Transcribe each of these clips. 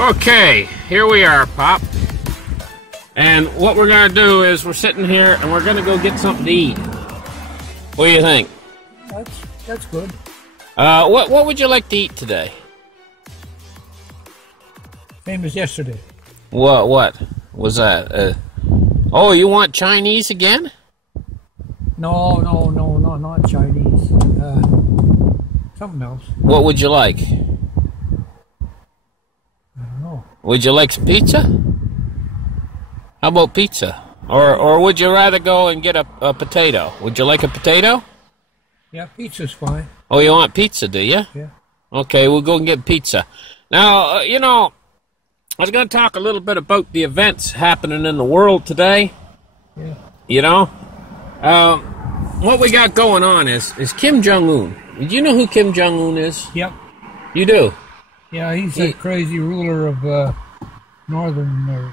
Okay, here we are, Pop. And what we're gonna do is we're sitting here and we're gonna go get something to eat. What do you think? That's good. What would you like to eat today? Same as yesterday. What was that? Oh, you want Chinese again? No, not Chinese. Something else. What would you like? I don't know. Would you like some pizza? How about pizza? Or would you rather go and get a potato? Would you like a potato? Yeah, pizza's fine. Oh, you want pizza, do you? Yeah. Okay, we'll go and get pizza. Now, you know, I was going to talk a little bit about the events happening in the world today. Yeah. You know? What we got going on is Kim Jong-un. Do you know who Kim Jong-un is? Yep. You do? Yeah, he's a crazy ruler of southern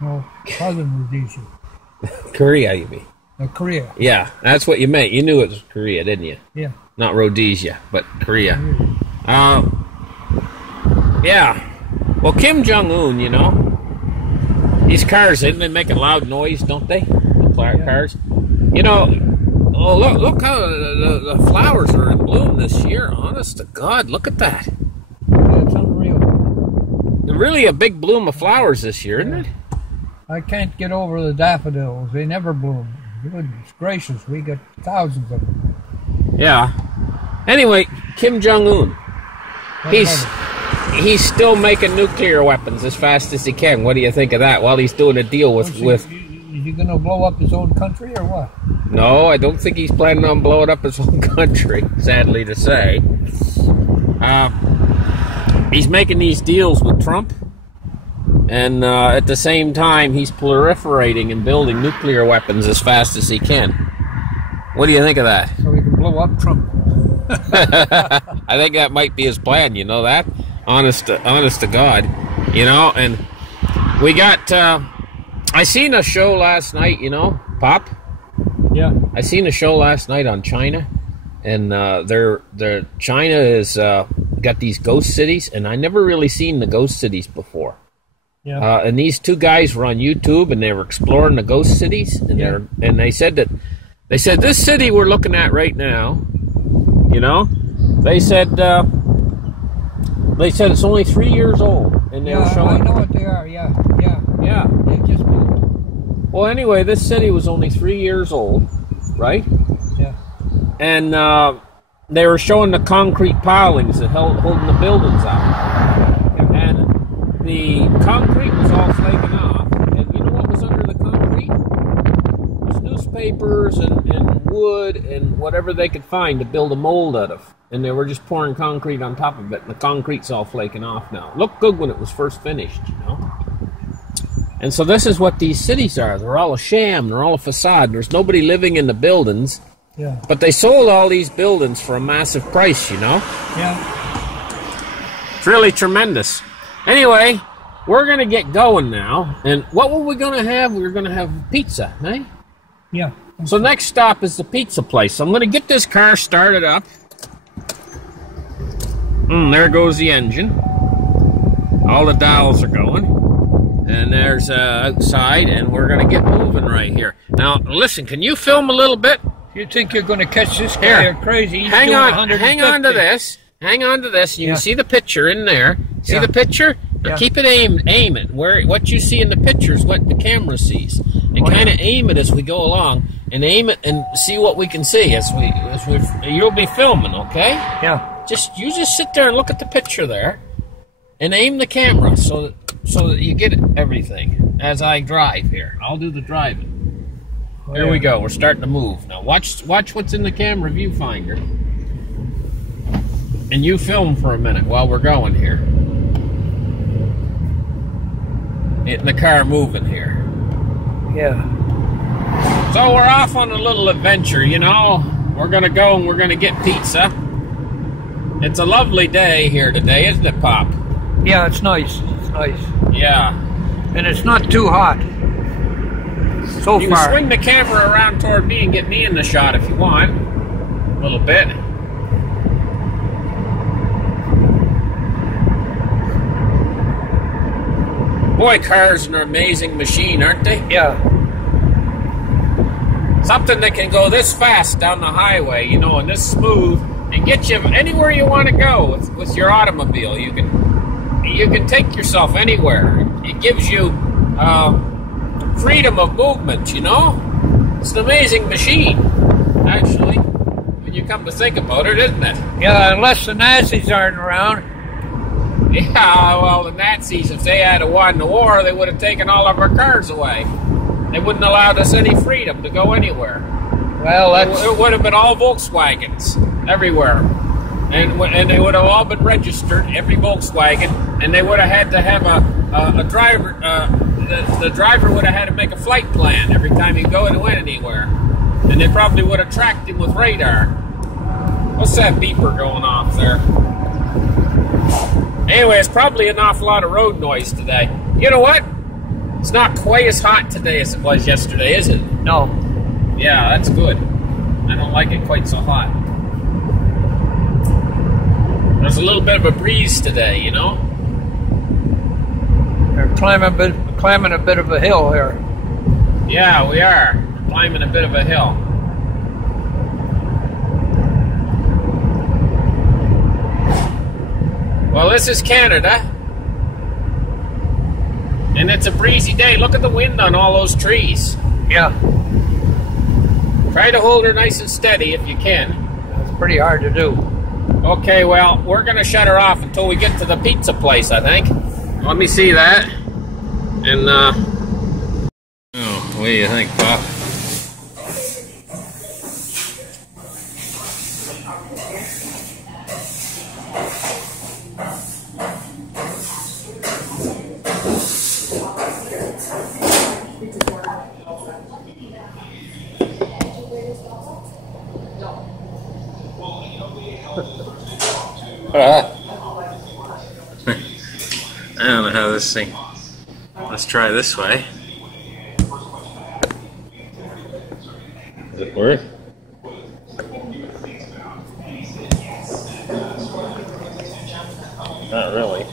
Rhodesia. Korea, you mean? Korea. Yeah, that's what you meant. You knew it was Korea, didn't you? Yeah. Not Rhodesia, but Korea. Yeah. Well, Kim Jong-un, you know, these cars, they make a loud noise, don't they? The cars. You know, oh, look how the flowers are in bloom this year. Honest to God, look at that. Yeah, it's unreal. Really a big bloom of flowers this year, isn't it? I can't get over the daffodils. They never bloom. Goodness gracious, we get thousands of them. Yeah. Anyway, Kim Jong-un, he's still making nuclear weapons as fast as he can. What do you think of that? While he's doing a deal with... Is he going to blow up his own country or what? No, I don't think he's planning on blowing up his own country, sadly to say. He's making these deals with Trump, and at the same time, he's proliferating and building nuclear weapons as fast as he can. What do you think of that? So he can blow up Trump. I think that might be his plan, you know that? Honest to God. You know, and we got... I seen a show last night, you know, Pop? Yeah. I seen a show last night on China, and China is got these ghost cities, and I never really seen the ghost cities before. Yeah. And these two guys were on YouTube, and they were exploring the ghost cities, and they said this city we're looking at right now, you know, they said it's only 3 years old, and they were showing. I know what they are. Yeah. They just moved. Well, anyway, this city was only 3 years old, right? Yeah. And they were showing the concrete pilings that holding the buildings up. And the concrete was all flaking off. And you know what was under the concrete? It was newspapers and wood and whatever they could find to build a mold out of. And they were just pouring concrete on top of it. And the concrete's all flaking off now. It looked good when it was first finished, you know? And so this is what these cities are. They're all a sham. They're all a facade. There's nobody living in the buildings. Yeah. But they sold all these buildings for a massive price, you know? Yeah. It's really tremendous. Anyway, we're going to get going now. And what were we going to have? We were going to have pizza, eh? Yeah. So next stop is the pizza place. So I'm going to get this car started up. There goes the engine. All the dials are going. And there's outside, and we're going to get moving right here. Now, listen, can you film a little bit? You think you're going to catch this guy? You're crazy. He's hang doing on to this. Hang on to this. You can see the picture in there. See the picture? Now keep it aim it. What you see in the picture is what the camera sees. And kind of aim it as we go along, and aim it and see what we can see as we you'll be filming, okay? Yeah. You just sit there and look at the picture there, and aim the camera so that you get everything as I drive here. I'll do the driving. Here we go. We're starting to move. Now watch what's in the camera viewfinder. And you film for a minute while we're going here. Getting the car moving here. Yeah. So we're off on a little adventure, you know. We're going to go and we're going to get pizza. It's a lovely day here today, isn't it, Pop? Yeah, it's nice. It's nice. Yeah. And it's not too hot. So you far. can swing the camera around toward me and get me in the shot if you want. A little bit. Boy, cars are an amazing machine, aren't they? Yeah. Something that can go this fast down the highway, you know, and this smooth, and get you anywhere you want to go with your automobile. You can take yourself anywhere. It gives you freedom of movement, you know? It's an amazing machine, actually, when you come to think about it, isn't it? Yeah, unless the Nazis aren't around. Yeah, well, the Nazis, if they had won the war, they would have taken all of our cars away. They wouldn't have allowed us any freedom to go anywhere. Well, it would have been all Volkswagens everywhere. And they would have all been registered, every Volkswagen, and they would have had to have a driver. The driver would have had to make a flight plan every time he go and went anywhere. And they probably would have tracked him with radar. What's that beeper going off there? Anyway, it's probably an awful lot of road noise today. You know what? It's not quite as hot today as it was yesterday, is it? no. Yeah, that's good. I don't like it quite so hot. There's a little bit of a breeze today, you know? They're climbing a bit of a hill here. Yeah, we are. Climbing a bit of a hill. Well, this is Canada. And it's a breezy day. Look at the wind on all those trees. Yeah. Try to hold her nice and steady if you can. It's pretty hard to do. Okay, well, we're going to shut her off until we get to the pizza place, I think. Let me see that. And, oh, what do you think, Pop? I don't know how this thing. Let's try this way. Does it work? Not really.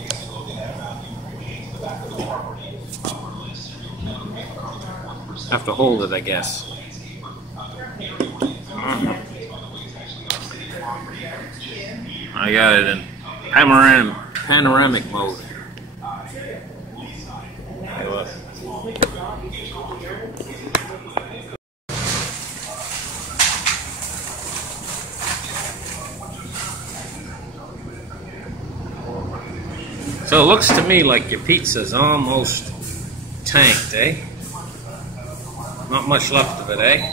Have to hold it, I guess. I got it in panoramic mode. Hey, look. So it looks to me like your pizza's almost tanked, eh? Not much left of it, eh?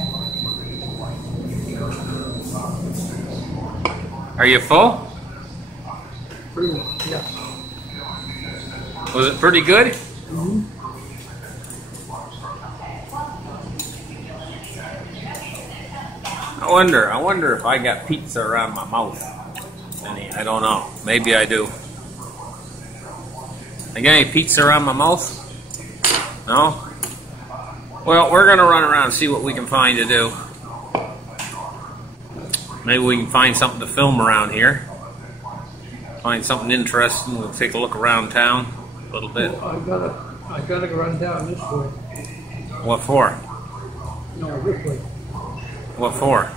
Are you full? Pretty, yeah. Was it pretty good? Mm-hmm. I wonder if I got pizza around my mouth. I don't know. Maybe I do. I got any pizza around my mouth? No? Well, we're going to run around and see what we can find to do. Maybe we can find something to film around here. Find something interesting. We'll take a look around town a little bit. Well, I gotta run down this way. What for? No, this way. What for?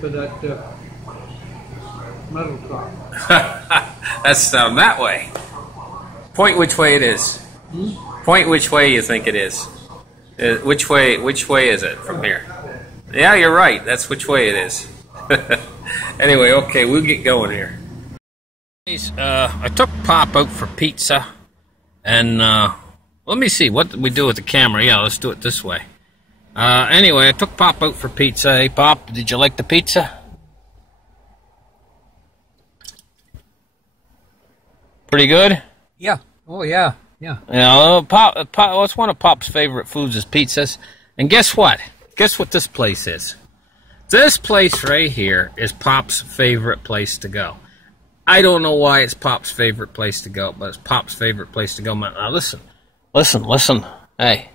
To that metal car. That's down that way. Point which way it is. Point which way you think it is. Which way is it from here? Yeah, you're right. That's which way it is. Anyway, okay, we'll get going here. I took Pop out for pizza, and let me see, what did we do with the camera? Yeah, let's do it this way. Anyway, I took Pop out for pizza. Hey, Pop, did you like the pizza? Pretty good? Yeah. Oh, yeah. Yeah. Yeah, Pop, it's one of Pop's favorite foods is pizzas. And guess what? Guess what this place is? This place right here is Pop's favorite place to go. I don't know why it's Pop's favorite place to go, but it's Pop's favorite place to go. Now listen. Hey,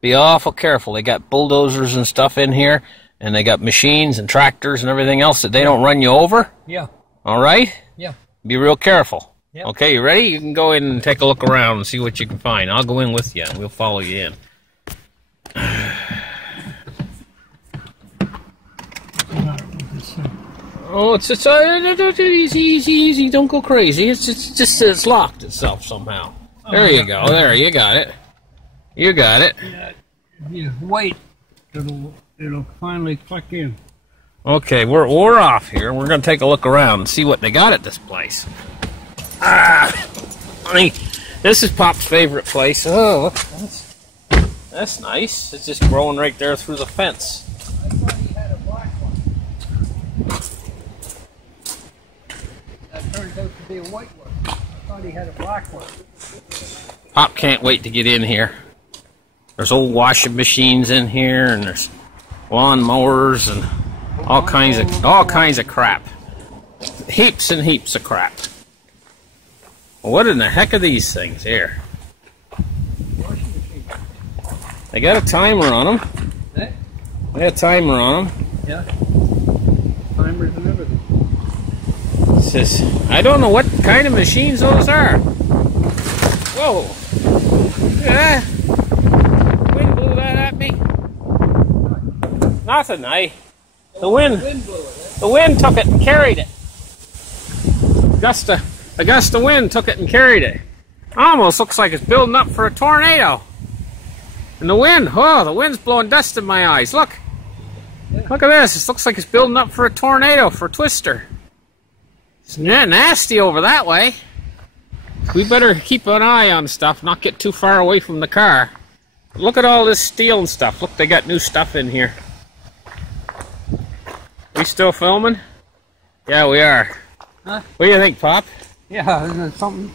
be awful careful. They got bulldozers and stuff in here, and they got machines and tractors and everything else that they don't run you over. Yeah. All right? Yeah. Be real careful. Yep. Okay, you ready? You can go in and take a look around and see what you can find. I'll go in with you and we'll follow you in. Oh, it's easy. Don't go crazy. It's locked itself somehow. There you go. There, you got it. You got it. Yeah, wait. It'll finally click in. Okay, we're off here. We're gonna take a look around and see what they got at this place. This is Pop's favorite place. Oh, look, that's nice. It's just growing right there through the fence. I thought he had a black one. That turns out to be a white one. I thought he had a black one. Pop can't wait to get in here. There's old washing machines in here, and there's lawn mowers and all kinds of crap. Heaps and heaps of crap. What in the heck are these things here? They got a timer on them. Eh? They got a timer on them. Yeah. Timers and everything. This is, I don't know what kind of machines those are. Whoa. Look at that. Wind blew that at me. Nothing, the wind took it and carried it. A gust of wind took it and carried it. Almost looks like it's building up for a tornado. And the wind, oh, the wind's blowing dust in my eyes. Look. Look at this. It looks like it's building up for a tornado, for a twister. It's nasty over that way. We better keep an eye on stuff, not get too far away from the car. Look at all this steel and stuff. Look, they got new stuff in here. We still filming? Yeah, we are. Huh? What do you think, Pop? Yeah, isn't it something?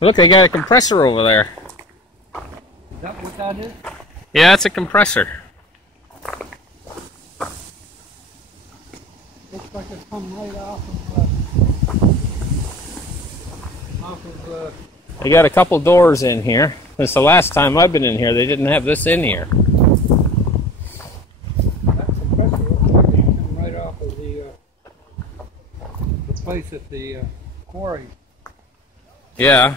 Look, they got a compressor over there. Is that what that is? Yeah, it's a compressor. Looks like it's come right off of They got a couple doors in here. Since the last time I've been in here, they didn't have this in here. that compressor. Looks like it come right off of the place at the quarry. Yeah.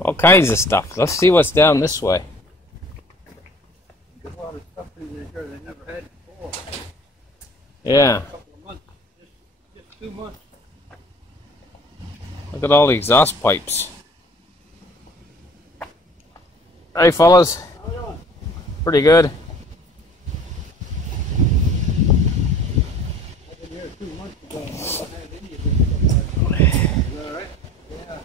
All kinds of stuff. Let's see what's down this way. There's a lot of stuff in here they never had before. Yeah. A couple of months. Just 2 months. Look at all the exhaust pipes. Hey, fellas. How are you doing? Pretty good. I've been here 2 months ago. I haven't had any of this stuff. Is that all right? Yeah.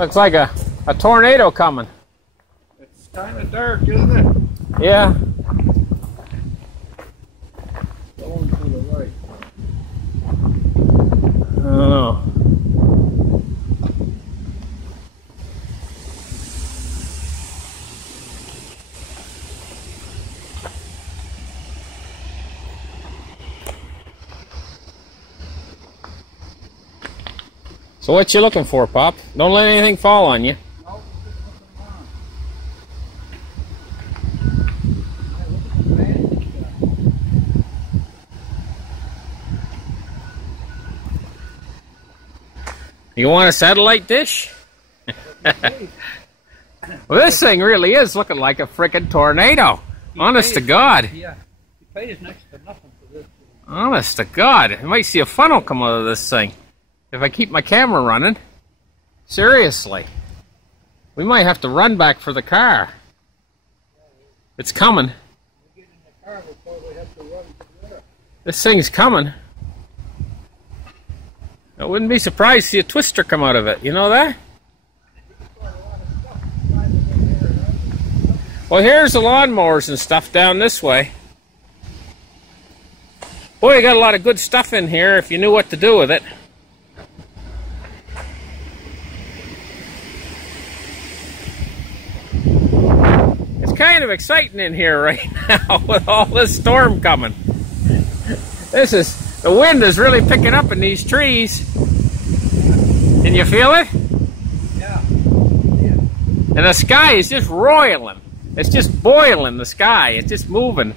Looks like a tornado coming. It's kind of dark, isn't it? Yeah. Going to the right. I don't know. So what you looking for, Pop? Don't let anything fall on you. No, just looking around. Hey, look at the van. You want a satellite dish? Well, this thing really is looking like a frickin' tornado. Honest to God. Yeah, he pays next to nothing for this. Honest to God. I might see a funnel come out of this thing if I keep my camera running. Seriously. We might have to run back for the car. It's coming. We get in the car, we'll probably have to run to there. This thing's coming. I wouldn't be surprised to see a twister come out of it. You know that? Well, here's the lawnmowers and stuff down this way. Boy, you got a lot of good stuff in here if you knew what to do with it. It's kind of exciting in here right now with all this storm coming. The wind is really picking up in these trees. Can you feel it? Yeah. Yeah. And the sky is just roiling. It's just boiling, the sky. It's just moving.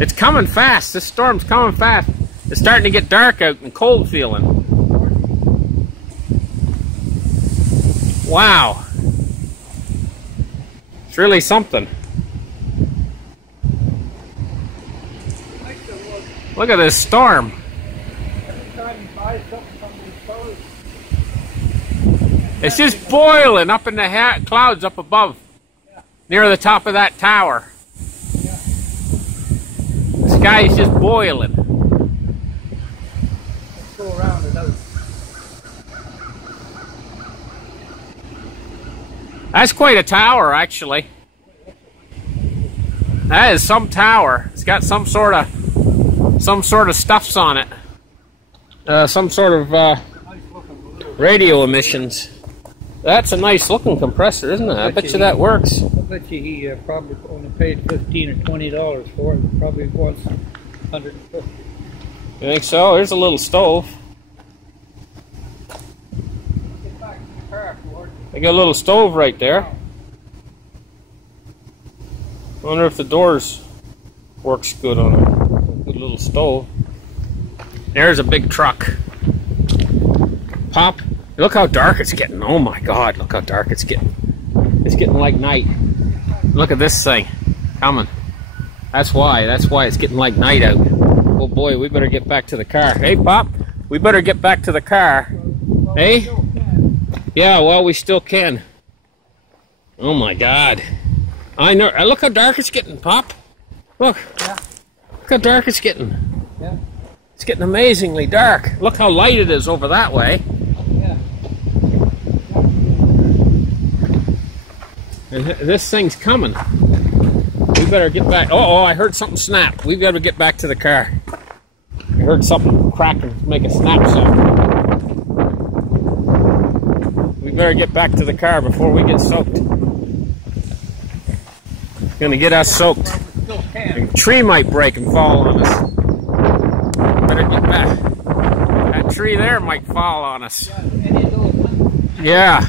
It's coming fast. This storm's coming fast. It's starting to get dark out and cold feeling. Wow. It's really something. Look at this storm. It's just boiling up in the clouds up above, near the top of that tower. The sky is just boiling. Let's go around it out. That's quite a tower, actually. That is some tower. It's got some sort of stuffs on it. Some sort of radio emissions. That's a nice looking compressor, isn't it? I bet you that works. I bet you he probably only paid $15 or $20 for it. Probably wants $150. You think so? Here's a little stove. Get back to the car, Ford. They got a little stove right there. I wonder if the doors works good on it. Good little stove. There's a big truck. Pop. Look how dark it's getting. Oh my God, look how dark it's getting. It's getting like night. Look at this thing coming. That's why it's getting like night out. Oh boy, we better get back to the car. Hey, Pop, we better get back to the car. Hey? Yeah, well, we still can. Oh my God. I know. Look how dark it's getting, Pop. Look. Yeah. Look how dark it's getting. Yeah. It's getting amazingly dark. Look how light it is over that way. Yeah. And this thing's coming. We better get back. Oh, I heard something snap. We've got to get back to the car. I heard something crack and make a snap sound. We better get back to the car before we get soaked. It's going to get us soaked. The tree might break and fall on us. Better get back. That tree there might fall on us. Yeah.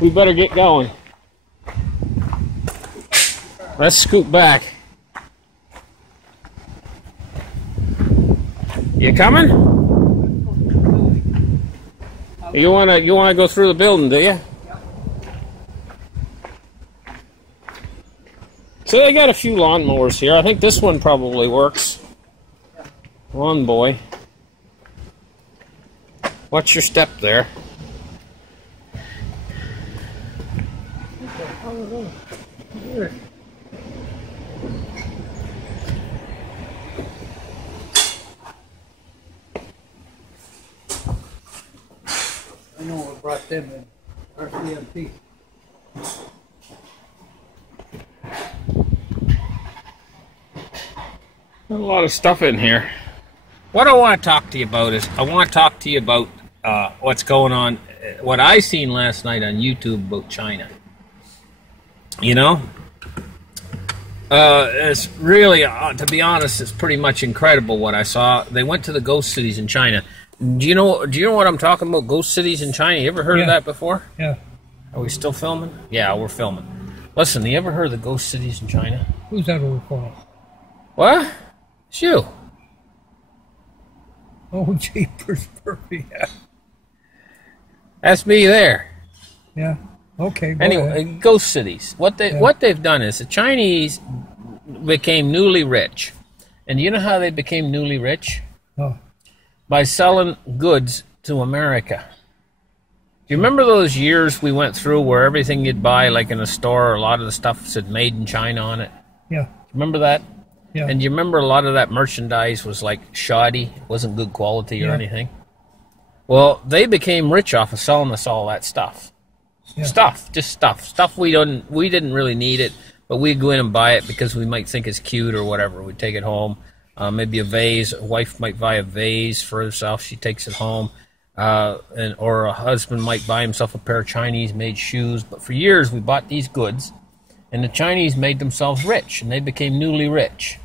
We better get going. Let's scoot back. You coming? You wanna go through the building, do you? So they got a few lawnmowers here. I think this one probably works. Lawn boy. Watch your step there. I know what brought them in. RCMP. A lot of stuff in here. What I want to talk to you about is I want to talk to you about what's going on, what I seen last night on YouTube about China. You know, it's really, to be honest, it's pretty much incredible what I saw. They went to the ghost cities in China. Do you know what I'm talking about? Ghost cities in China. You ever heard of that before? Yeah. Are we still filming? Yeah, we're filming. Listen, you ever heard of the ghost cities in China? Who's that over for? What? It's you. Oh, jeepers, Murphy. Yeah. That's me there. Yeah. Okay. Anyway, ghost cities. What they've done is the Chinese became newly rich, and you know how they became newly rich? Oh. By selling goods to America. Do you remember those years we went through where everything you'd buy, like in a store, a lot of the stuff said "Made in China" on it? Yeah. Remember that? Yeah. And you remember a lot of that merchandise was like shoddy, wasn't good quality or anything. Well, they became rich off of selling us all that stuff. Yeah. Stuff we didn't really need it, but we'd go in and buy it because we might think it's cute or whatever. We'd take it home. Maybe a vase. A wife might buy a vase for herself. She takes it home. Or a husband might buy himself a pair of Chinese-made shoes. But for years, we bought these goods, and the Chinese made themselves rich, and they became newly rich.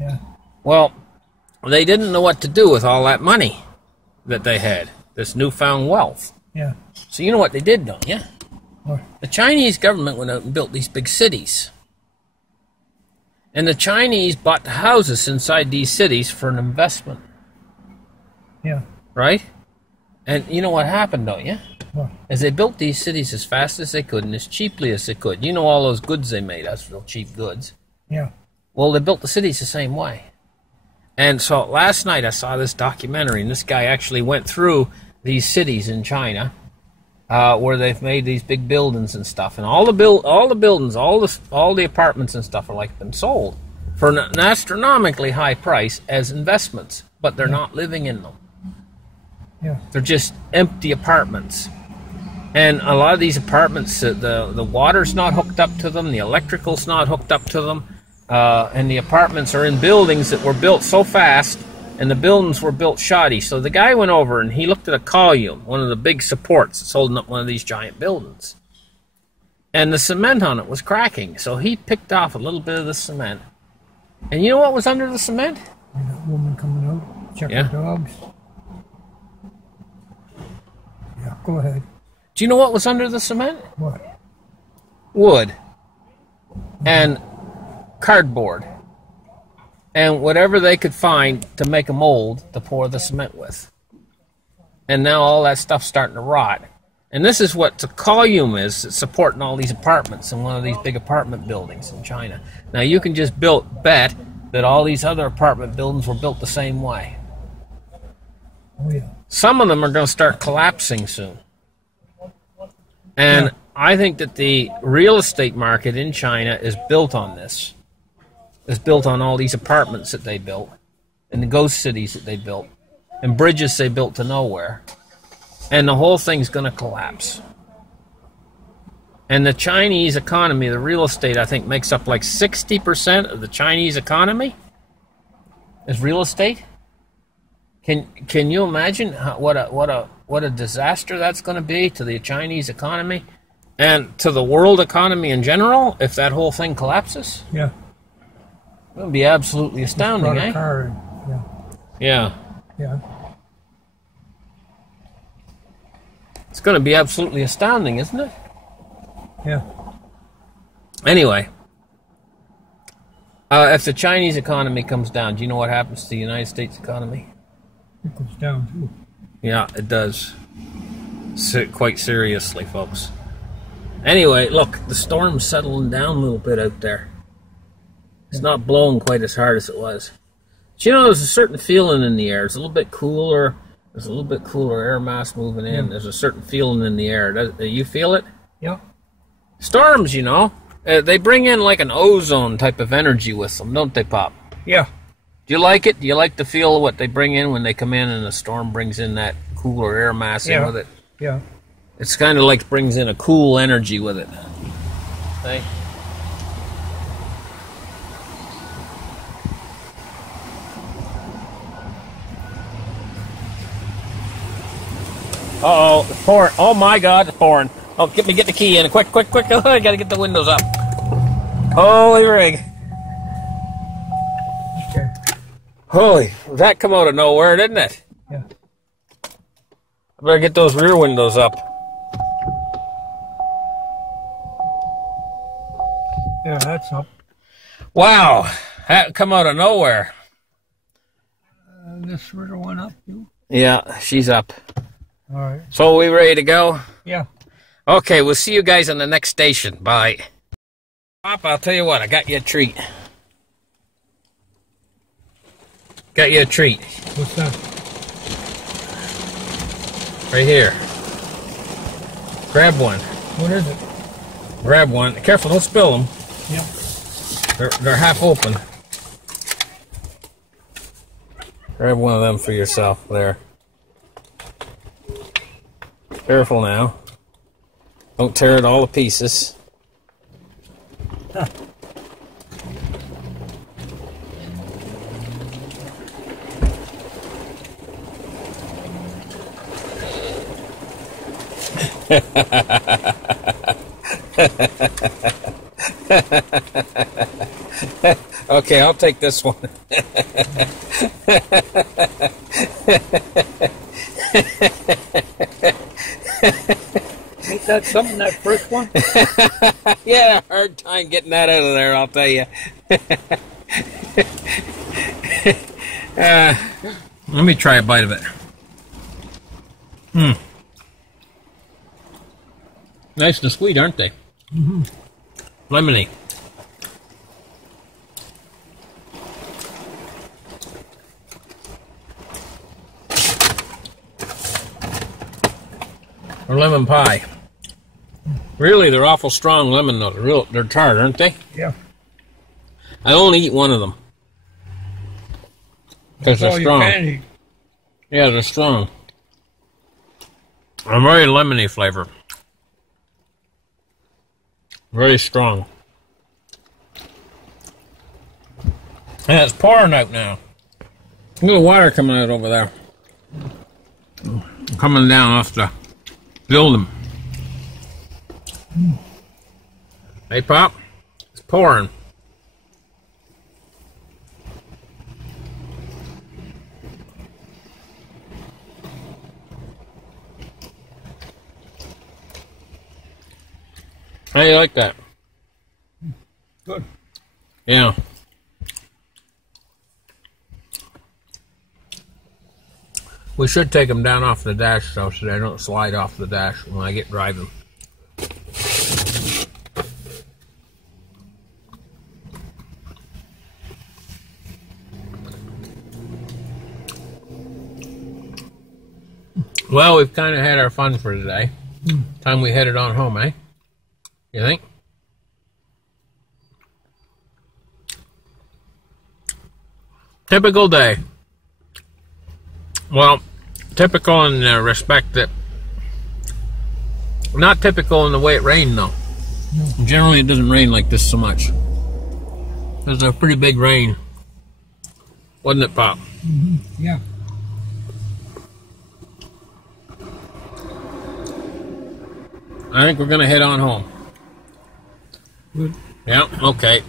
Yeah. Well, they didn't know what to do with all that money that they had. this newfound wealth. Yeah. So you know what they did, don't you? What? The Chinese government went out and built these big cities. And the Chinese bought the houses inside these cities for an investment. Yeah. Right? And you know what happened, don't you? What? As they built these cities as fast as they could and as cheaply as they could. You know all those goods they made, that's real cheap goods. Yeah. Well, they built the cities the same way. And so last night I saw this documentary, and this guy actually went through these cities in China where they've made these big buildings and stuff. And all the buildings, all the apartments and stuff are like been sold for an astronomically high price as investments, but they're not living in them. Yeah. They're just empty apartments. And a lot of these apartments, the water's not hooked up to them, the electrical's not hooked up to them, and the apartments are in buildings that were built so fast, and the buildings were built shoddy. So the guy went over and he looked at a column, one of the big supports that's holding up one of these giant buildings. And the cement on it was cracking, so he picked off a little bit of the cement. And you know what was under the cement? That woman coming out, check her dogs. Yeah, go ahead. Do you know what was under the cement? What? Wood. And cardboard. And whatever they could find to make a mold to pour the cement with. And now all that stuff's starting to rot. And this is what the column is that's supporting all these apartments in one of these big apartment buildings in China. Now you can just bet that all these other apartment buildings were built the same way. Oh, yeah. Some of them are going to start collapsing soon. And I think that the real estate market in China is built on this. It's built on all these apartments that they built, and the ghost cities that they built, and bridges they built to nowhere. And the whole thing's going to collapse. And the Chinese economy, the real estate, I think, makes up like 60% of the Chinese economy is real estate. Can you imagine what a disaster that's going to be to the Chinese economy and to the world economy in general if that whole thing collapses? Yeah. It would be absolutely astounding, eh? Car in. Yeah. Yeah. It's going to be absolutely astounding, isn't it? Yeah. Anyway, if the Chinese economy comes down, do you know what happens to the United States economy? It goes down, too. Yeah, it does. Quite seriously, folks. Anyway, look, the storm's settling down a little bit out there. It's not blowing quite as hard as it was. But you know, there's a certain feeling in the air. It's a little bit cooler. There's a little bit cooler air mass moving in. There's a certain feeling in the air. Do you feel it? Yeah. Storms, you know, they bring in like an ozone type of energy with them, don't they, Pop? Yeah. Do you like it? Do you like to feel what they bring in when they come in and the storm brings in that cooler air mass in with it? Yeah. It's kind of like brings in a cool energy with it. See? Uh-oh, it's pouring. Oh my God, it's pouring. Oh, get the key in. Quick. Oh, I gotta get the windows up. Holy rig. Okay. Holy, that come out of nowhere, didn't it? Yeah. I better get those rear windows up. Yeah, that's up. Wow, that come out of nowhere. This river went up, too? Yeah, she's up. All right. So are we ready to go? Yeah. Okay, we'll see you guys on the next station. Bye. Pop, I'll tell you what, I got you a treat. Got you a treat. What's that? Right here. Grab one. What is it? Grab one. Careful, don't spill them. Yeah. They're half open. Grab one of them for yourself there. Careful now. Don't tear it all to pieces. Huh. Okay, I'll take this one. Ain't that something, that first one? Yeah, a hard time getting that out of there, I'll tell you. Let me try a bite of it. Nice and sweet, aren't they? Mm-hmm. Lemony. Or lemon pie. Really, they're awful strong lemon though. They're tart, aren't they? Yeah. I only eat one of them. Because they're strong. Yeah, they're strong. A very lemony flavor. Very strong. And it's pouring out now. Look at the water coming out over there. Coming down off the building. Hey, Pop. It's pouring. How do you like that? Good. Yeah. We should take them down off the dash though, so they don't slide off the dash when I get driving. Well, we've kind of had our fun for today. Time we headed on home, eh? You think? Typical day. Well, typical in the respect that... Not typical in the way it rained, though. No. Generally, it doesn't rain like this so much. It was a pretty big rain. Wasn't it, Pop? Mm-hmm. Yeah. I think we're going to head on home. Good. Yeah, okay.